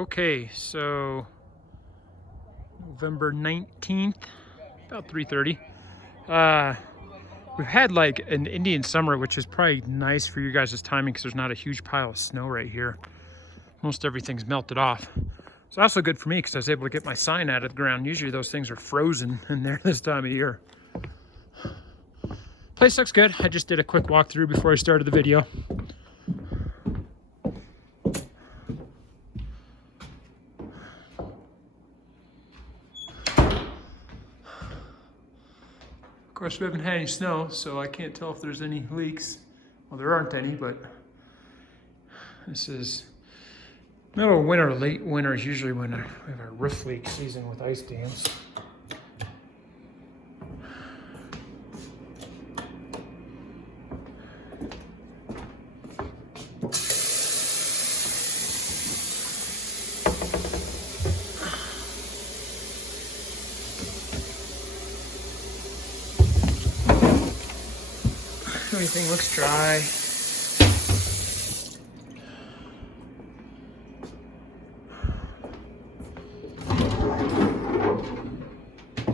Okay, so November 19th, about 3:30. We've had like an Indian summer, which is probably nice for you guys' timing because there's not a huge pile of snow right here. Most everything's melted off. It's also good for me because I was able to get my sign out of the ground. Usually those things are frozen in there this time of year. Place looks good. I just did a quick walkthrough before I started the video. Of course, we haven't had any snow, so I can't tell if there's any leaks. Well, there aren't any, but this is middle of winter, late winter is usually when we have our roof leak season with ice dams. Everything looks dry.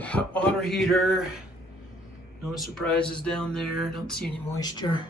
Hot water heater. No surprises down there. Don't see any moisture.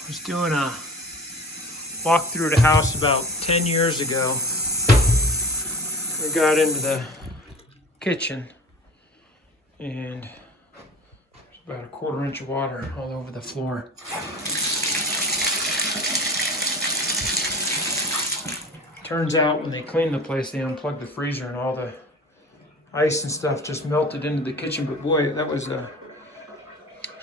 I was doing a walk through the house about 10 years ago. We got into the kitchen and there's about a 1/4 inch of water all over the floor. Turns out when they cleaned the place, they unplugged the freezer and all the ice and stuff just melted into the kitchen. But boy, that was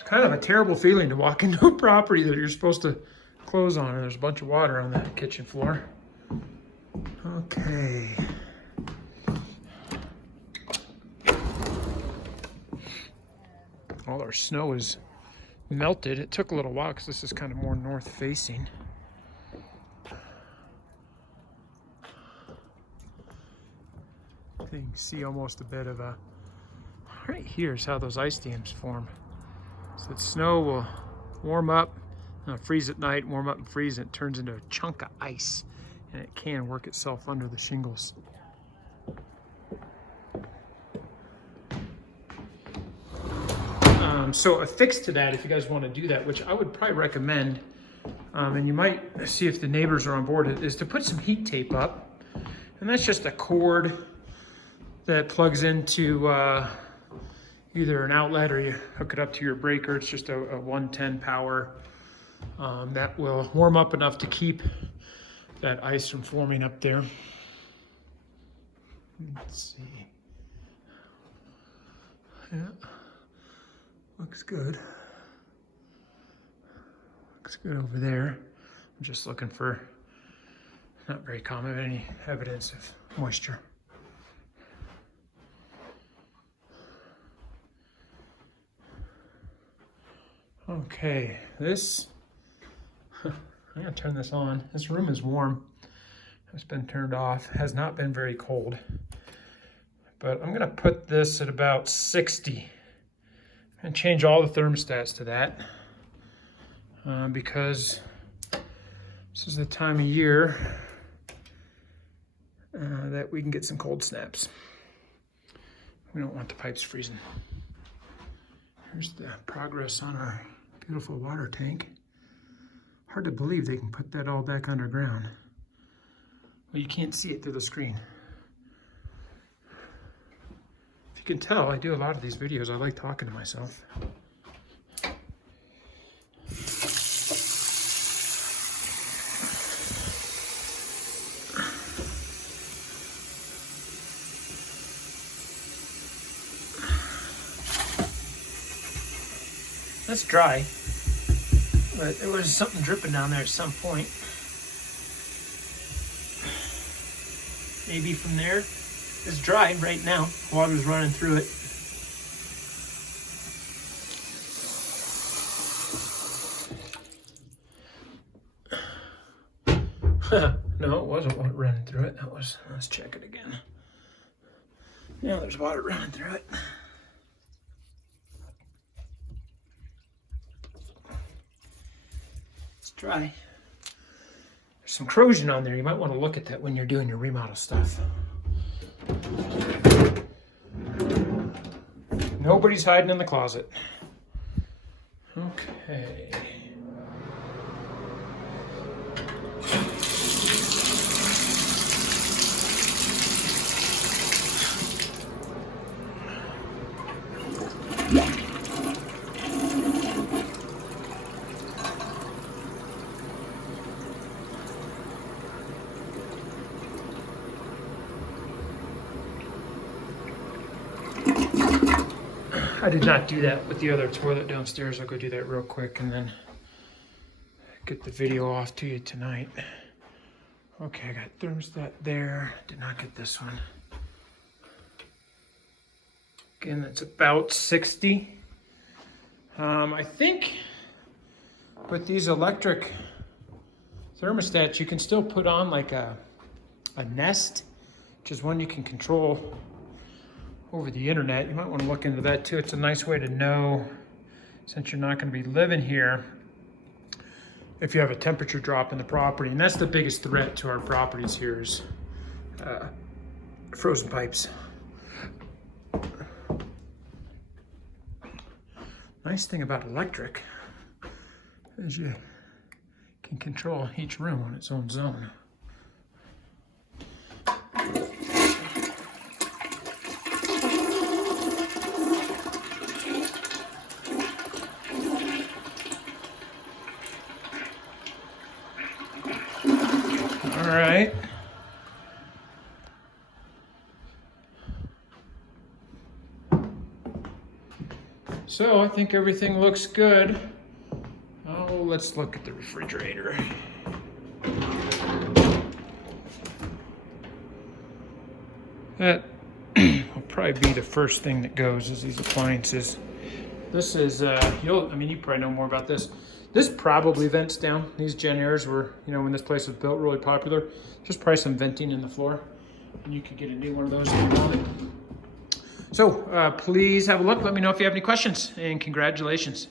kind of a terrible feeling to walk into a property that you're supposed to close on and there's a bunch of water on the kitchen floor. Okay. All our snow is melted. It took a little while because this is kind of more north facing. You can see almost a bit of a, right here's how those ice dams form. So the snow will warm up, freeze at night, warm up and freeze, and it turns into a chunk of ice, and it can work itself under the shingles. So a fix to that, if you guys want to do that, which I would probably recommend, and you might see if the neighbors are on board, is to put some heat tape up, and that's just a cord that plugs into either an outlet or you hook it up to your breaker. It's just a 110 power that will warm up enough to keep that ice from forming up there. Let's see. Yeah, looks good. Looks good over there. I'm just looking for, not very common, any evidence of moisture. Okay, this, I'm gonna turn this on. This room is warm. It's been turned off. Has not been very cold. But I'm gonna put this at about 60 and change all the thermostats to that because this is the time of year that we can get some cold snaps. We don't want the pipes freezing. Here's the progress on our beautiful water tank. Hard to believe they can put that all back underground. Well, you can't see it through the screen. If you can tell, I do a lot of these videos. I like talking to myself. it's dry, but there was something dripping down there at some point. Maybe from there. It's dry right now. Water's running through it. No, it wasn't water running through it. That was, let's check it again. Yeah, there's water running through it. It's dry. There's some corrosion on there. You might want to look at that when you're doing your remodel stuff. Nobody's hiding in the closet. Okay. I did not do that with the other toilet downstairs. I'll go do that real quick and then get the video off to you tonight. Okay, I got thermostat there. Did not get this one. Again, that's about 60. I think with these electric thermostats, you can still put on like a Nest, which is one you can control over the internet. You might want to look into that too. It's a nice way to know, since you're not going to be living here, if you have a temperature drop in the property. And that's the biggest threat to our properties here is frozen pipes. Nice thing about electric is you can control each room on its own zone. All right. So I think everything looks good. Oh, let's look at the refrigerator. That will probably be the first thing that goes, is these appliances. This is, you probably know more about this. This probably vents down. These Gen Airs were, when this place was built, really popular. Just probably some venting in the floor. And you could get a new one of those if you wanted. So please have a look. Let me know if you have any questions, and congratulations.